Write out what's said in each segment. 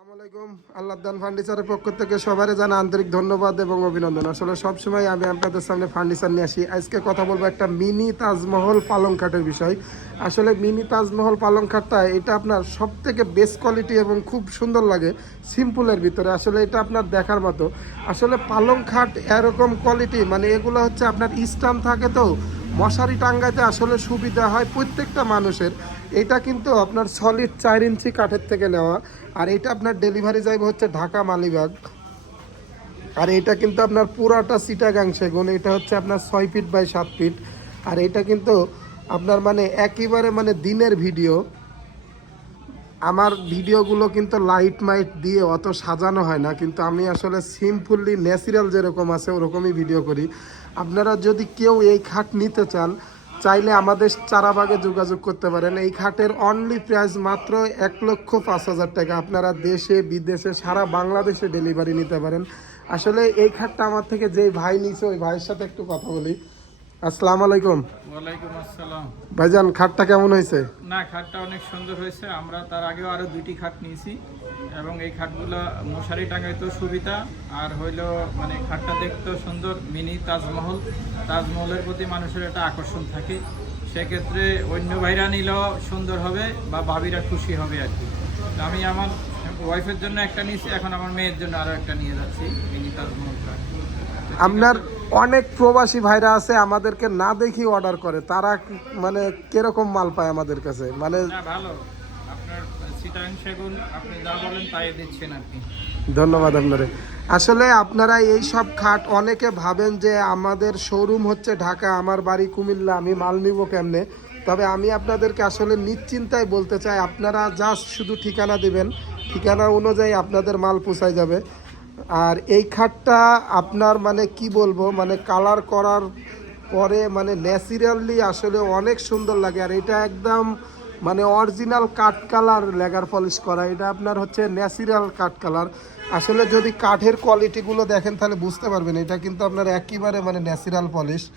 আসসালামু আলাইকুম। আল্লাহদান ফার্নিচারের পক্ষ থেকে সবারই জানা আন্তরিক ধন্যবাদ এবং অভিনন্দন। আসলে সবসময় আমি আপনাদের সামনে ফার্নিচার নিয়ে আসি। আজকে কথা বলব একটা মিনি তাজমহল পালং খাটের বিষয়। আসলে মিনি তাজমহল পালং খাটটা এটা আপনার সব থেকে বেস্ট কোয়ালিটি এবং খুব সুন্দর লাগে সিম্পলের ভিতরে। আসলে এটা আপনার দেখার মতো। আসলে পালং খাট এরকম কোয়ালিটি মানে এগুলো হচ্ছে আপনার স্টান থাকে তো, মশারি টাঙ্গাইতে আসলে সুবিধা হয় প্রত্যেকটা মানুষের। এটা কিন্তু আপনার সলিড চার ইঞ্চি কাঠের থেকে নেওয়া। আর এটা আপনার ডেলিভারি যাইবে হচ্ছে ঢাকা মালিবাগ। আর এটা কিন্তু আপনার পুরাটা সিটাগাং সেগুন, এটা হচ্ছে আপনার ছয় ফিট বাই সাত ফিট আর এটা কিন্তু আপনার মানে একেবারে মানে দিনের ভিডিও আমার ভিডিওগুলো কিন্তু লাইট মাইট দিয়ে অত সাজানো হয় না, কিন্তু আমি আসলে সিম্পলি ন্যাচারাল যেরকম আছে ওরকমই ভিডিও করি। আপনারা যদি কেউ এই খাট নিতে চান চাইলে আমাদের চারাবাগে যোগাযোগ করতে পারেন। এই খাটের অনলি প্রাইস মাত্র এক লক্ষ পাঁচ হাজার টাকা। আপনারা দেশে, বিদেশে, সারা বাংলাদেশে ডেলিভারি নিতে পারেন। আসলে এই খাটটা আমার থেকে যেই ভাই নিছে, ওই ভাইয়ের সাথে একটু কথা বলি। আসসালামু আলাইকুম। ওয়ালাইকুম আসসালাম। ভাইজান খাটটা কেমন হয়েছে? না খাটটা অনেক সুন্দর হয়েছে। আমরা তার আগেও আরও দুটি খাট নিয়েছি এবং এই খাটগুলো মশারি টাঙাইতেও সুবিধা। আর হইল মানে খাটটা দেখতেও সুন্দর মিনি তাজমহল। তাজমহলের প্রতি মানুষের একটা আকর্ষণ থাকে। সেক্ষেত্রে অন্য ভাইরা নিলেও সুন্দর হবে বা ভাবিরা খুশি হবে আর কি। তো আমি আমার ওয়াইফের জন্য একটা নিয়েছি এখন আমার মেয়ের জন্য আরও একটা নিয়ে যাচ্ছি মিনি তাজমহলটা আপনার অনেক প্রবাসী ভাইরা আছে আমাদেরকে না দেখি অর্ডার করে। তারা মানে কীরকম মাল পায় আমাদের কাছে? মানে ধন্যবাদ আপনারে। আসলে আপনারা এই সব খাট অনেকে ভাবেন যে আমাদের শোরুম হচ্ছে ঢাকা আমার বাড়ি কুমিল্লা আমি মাল নিব কেমনে? তবে আমি আপনাদেরকে আসলে নিশ্চিন্তায় বলতে চাই আপনারা জাস্ট শুধু ঠিকানা দিবেন। ঠিকানা অনুযায়ী আপনাদের মাল পোষায় যাবে। আর এই খাটটা আপনার মানে কি বলব মানে কালার করার পরে মানে ন্যাচারালি আসলে অনেক সুন্দর লাগে। আর এটা একদম মানে অরিজিনাল কাঠ কালার লেগার পলিশ করা। এটা আপনার হচ্ছে ন্যাচারাল কাঠ কালার। আসলে যদি কাঠের কোয়ালিটিগুলো দেখেন তাহলে বুঝতে পারবেন, এটা কিন্তু আপনার একেবারে মানে ন্যাচারাল পলিশ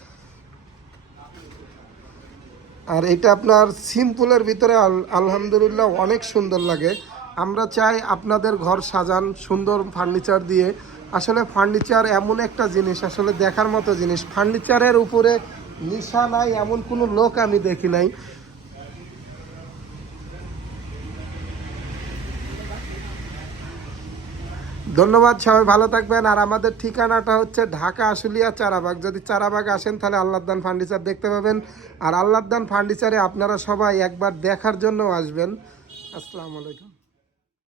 আর এটা আপনার সিম্পলের ভিতরে আল- আলহামদুলিল্লাহ অনেক সুন্দর লাগে। আমরা চাই আপনাদের ঘর সাজান, সুন্দর ফার্নিচার দিয়ে। আসলে ফার্নিচার এমন একটা জিনিস, আসলে দেখার মতো জিনিস। ফার্নিচারের উপরে নিশা নাই, এমন কোনো লোক আমি দেখি নাই। ধন্যবাদ, সবাই ভালো থাকবেন। আর আমাদের ঠিকানাটা হচ্ছে ঢাকা আশুলিয়া চারাবাগ। যদি চারাবাগ আসেন, তাহলে আল্লাহদান ফার্নিচার দেখতে পাবেন। আর আল্লাহদান ফার্নিচারে আপনারা সবাই একবার দেখার জন্য আসবেন। আসসালামু আলাইকুম।